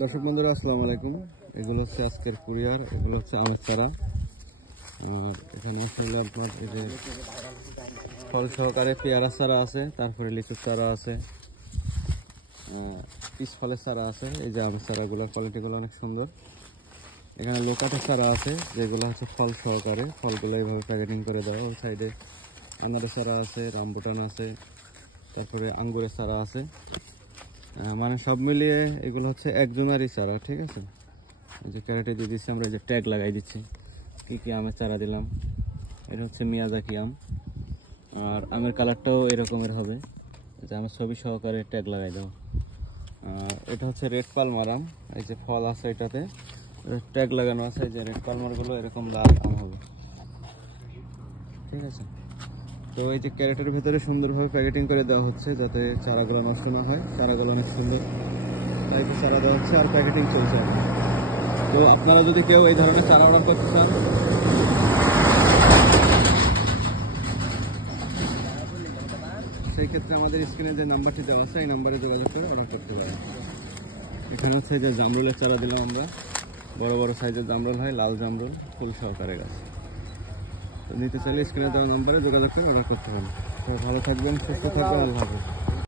দর্শক বন্ধুরা আসসালামু আলাইকুম। এগুলো হচ্ছে আজকের কুরিয়ার, এগুলো হচ্ছে আমের চারা। আর এখানে আসলে আপনার এই যে ফল সহকারে পেয়ারা চারা আছে, তারপরে লিচুর চারা আছে, পিস ফলের চারা আছে। এই যে আমের চারাগুলোর কোয়ালিটিগুলো অনেক সুন্দর। এখানে লোকাটের চারা আছে যেগুলো হচ্ছে ফল সহকারে, ফলগুলো এইভাবে প্যাকেটিং করে দেওয়া। ওই সাইডে আনারের চারা আছে, রামবুটান আছে, তারপরে আঙ্গুরের চারা আছে। মানে সব মিলিয়ে এগুলো হচ্ছে একজনেরই চারা, ঠিক আছে। এই যে ক্যারেটে দিয়ে দিচ্ছি আমরা, এই যে ট্যাগ লাগাই দিচ্ছি কি কি আমের চারা দিলাম। এটা হচ্ছে মিয়াজাকি আম, আর আমের কালারটাও এরকমের হবে, যে আমের ছবি সহকারে ট্যাগ লাগাই দাও। আর এটা হচ্ছে রেড পালমার আম, এই যে ফল আছে এটাতে ট্যাগ লাগানো আছে। এই যে রেড পালমারগুলো এরকম লাল আম হবে, ঠিক আছে। তো এই যে ক্যারেটের ভেতরে সুন্দরভাবে প্যাকেটিং করে দেওয়া হচ্ছে যাতে চারাগুলো নষ্ট না হয়। চারাগুলো অনেক সুন্দর, তাই চারা দেওয়া হচ্ছে আর প্যাকেটিং চলছে। তো আপনারা যদি কেউ এই ধরনের চারা অর্ডার করতে চান, সেই ক্ষেত্রে আমাদের স্ক্রিনে যে নাম্বারটি দেওয়া আছে এই নাম্বারে যোগাযোগ করে অর্ডার করতে পারেন। এখানে হচ্ছে যে জামরুলের চারা দিলাম আমরা, বড় বড় সাইজের জামরুল হয়, লাল জামরুল, ফুল সহকারে গাছ। তো নিতে চাইলে স্ক্রিনে দেওয়া নাম্বারে যোগাযোগ করে অর্ডার করতে পারেন। তো ভালো থাকবেন, সুস্থ থাকবেন, আল্লাহ হাফেজ।